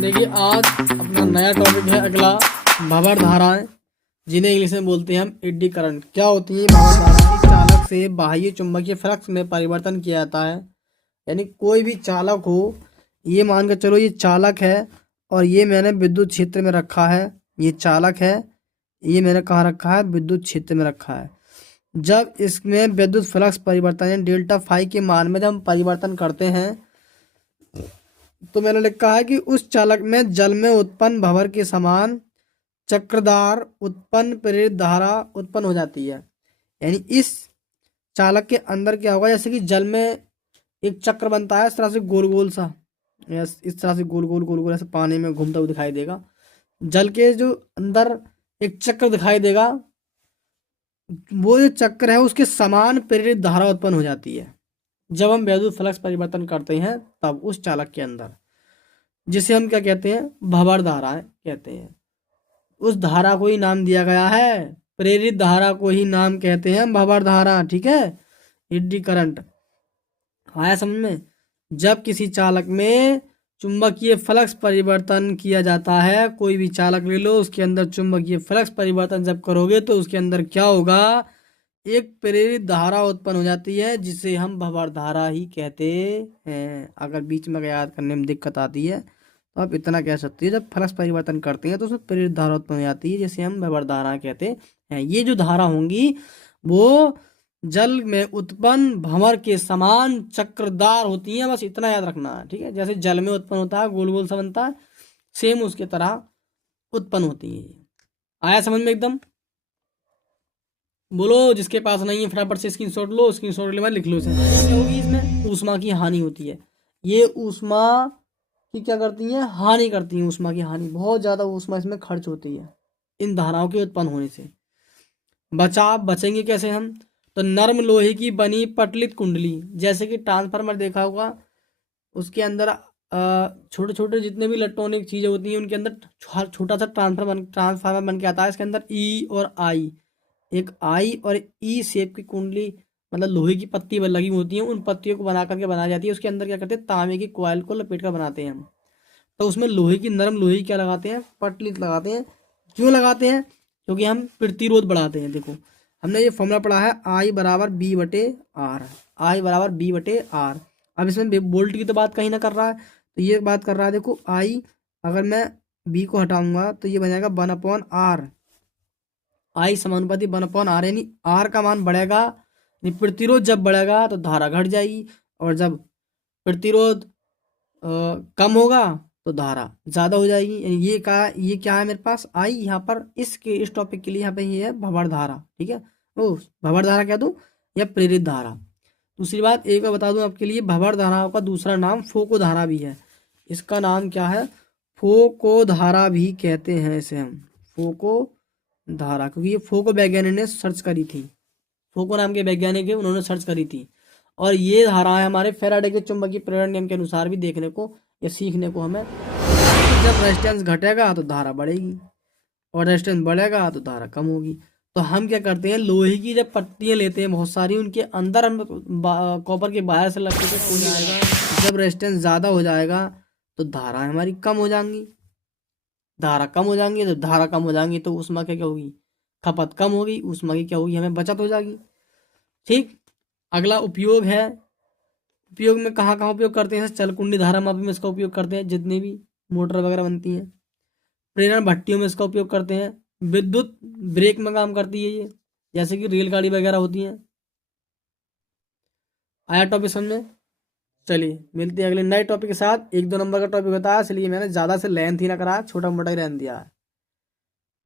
देखिए आज अपना नया टॉपिक है अगला, भंवर धाराएं, जिन्हें इंग्लिश में बोलते हैं हम एडी करंट। क्या होती है भंवर धाराएं? चालक से बाह्य चुंबकीय फ्लक्स में परिवर्तन किया जाता है। यानी कोई भी चालक हो, ये मान के चलो ये चालक है और ये मैंने विद्युत क्षेत्र में रखा है। ये चालक है, ये मैंने कहाँ रखा है? विद्युत क्षेत्र में रखा है। जब इसमें विद्युत फ्लक्स परिवर्तन यानी डेल्टा फाई के मान में जब हम परिवर्तन करते हैं तो मैंने लिखा है कि उस चालक में जल में उत्पन्न भंवर के समान चक्रदार उत्पन्न प्रेरित धारा उत्पन्न हो जाती है। यानी इस चालक के अंदर क्या होगा, जैसे कि जल में एक चक्र बनता है इस तरह से गोल गोल सा, इस तरह से गोल गोल ऐसे पानी में घूमता हुआ दिखाई देगा। जल के जो अंदर एक चक्र दिखाई देगा, वो जो चक्र है उसके समान प्रेरित धारा उत्पन्न हो जाती है जब हम विद्युत फ्लक्स परिवर्तन करते हैं तब उस चालक के अंदर, जिसे हम क्या कहते हैं? भंवर धाराएं कहते हैं। उस धारा को ही नाम दिया गया है, प्रेरित धारा को ही नाम कहते हैं भंवर धारा। ठीक है, एडी करंट आया समझ में? जब किसी चालक में चुंबकीय फ्लक्स परिवर्तन किया जाता है, कोई भी चालक ले लो, उसके अंदर चुंबकीय फ्लक्स परिवर्तन जब करोगे तो उसके अंदर क्या होगा? एक प्रेरित धारा उत्पन्न हो जाती है जिसे हम भंवर धारा ही कहते हैं। अगर बीच में याद करने में दिक्कत आती है तो आप इतना कह सकते हैं, जब फ्लक्स परिवर्तन करते हैं तो उसमें प्रेरित धारा उत्पन्न हो जाती है जिसे हम भंवर धारा कहते हैं। ये जो धारा होंगी वो जल में उत्पन्न भंवर के समान चक्रदार होती हैं, बस इतना याद रखना है। ठीक है, जैसे जल में उत्पन्न होता है गोल गोल सा बनता है, सेम उसके तरह उत्पन्न होती है। आया समझ में एकदम? बोलो जिसके पास नहीं है फटाफट से स्क्रीनशॉट लो, स्क्रीनशॉट ले लिख लो इसे। क्या होगी? इसमें ऊष्मा की हानि होती है। ये ऊष्मा की क्या करती है? हानि करती है। ऊष्मा की हानि, बहुत ज्यादा ऊष्मा इसमें खर्च होती है इन धाराओं के उत्पन्न होने से। बचेंगे कैसे हम? तो नर्म लोहे की बनी पटलित कुंडली, जैसे कि ट्रांसफार्मर देखा होगा, उसके अंदर छोटे छोटे जितने भी इलेक्ट्रॉनिक चीजें होती हैं उनके अंदर छोटा सा ट्रांसफार्मर बन के आता है। इसके अंदर ई और आई, एक आई और ई शेप की कुंडली, मतलब लोहे की पत्ती लगी होती हैं, उन पत्तियों को बना करके बनाई जाती है। उसके अंदर क्या करते हैं? तांबे की कॉइल को लपेट कर बनाते हैं हम। तो उसमें लोहे की, नरम लोहे की क्या लगाते हैं? पटली लगाते हैं। क्यों लगाते हैं? क्योंकि हम प्रतिरोध बढ़ाते हैं। देखो हमने ये फॉर्मूला पढ़ा है, आई बराबर बी बटे आर, आई बराबर बी बटे आर। अब इसमें वोल्ट की तो बात कहीं ना कर रहा है, तो ये बात कर रहा है। देखो आई, अगर मैं बी को हटाऊंगा तो ये बन जाएगा 1/r। आई समानुपाती 1/r, यानी आर का मान बढ़ेगा, प्रतिरोध जब बढ़ेगा तो धारा घट जाएगी, और जब प्रतिरोध कम होगा तो धारा ज्यादा हो जाएगी। यानी ये क्या है मेरे पास? आई, यहाँ पर इस टॉपिक के लिए यहाँ पे ये है भंवर धारा। ठीक है, ओ भंवर धारा क्या दूं? या प्रेरित धारा। दूसरी बात एक बार बता दूं आपके लिए, भंवर धारा का दूसरा नाम फोको धारा भी है। इसका नाम क्या है? फोको धारा भी कहते हैं इसे हम, फोको धारा, क्योंकि ये फोको वैज्ञानिक ने सर्च करी थी। फोको नाम के वैज्ञानिक है, उन्होंने सर्च करी थी। और ये धाराएं हमारे फैराडे के चुंबकीय प्रेरण नियम के अनुसार भी देखने को या सीखने को हमें, जब रेजिस्टेंस घटेगा तो धारा बढ़ेगी और रेजिस्टेंस बढ़ेगा तो धारा कम होगी। तो हम क्या करते हैं? लोहे की जब पट्टियां लेते हैं बहुत सारी, उनके अंदर हम कॉपर के वायर से लगते हैं। जब रेजिस्टेंस ज्यादा हो जाएगा तो धारा हमारी कम हो जाएंगी, धारा कम हो जाएंगी। तो धारा कम हो जाएंगी तो ऊष्मा क्या होगी? खपत कम होगी, ऊष्मा की क्या होगी? हमें बचत हो जाएगी। ठीक, अगला उपयोग है। उपयोग में कहाँ कहाँ उपयोग करते हैं? चलकुंडी धारा मापी में इसका उपयोग करते हैं, जितनी भी मोटर वगैरह बनती हैं। प्रेरण भट्टियों में इसका उपयोग करते हैं। विद्युत ब्रेक में काम करती है ये, जैसे कि रेलगाड़ी वगैरह होती हैं। आया टॉपिक समझ में? चलिए मिलते हैं अगले नए टॉपिक के साथ। 1-2 नंबर का टॉपिक होता है, इसलिए मैंने ज्यादा से लेंथ ही ना करा, छोटा मोटा ही रहने दिया है।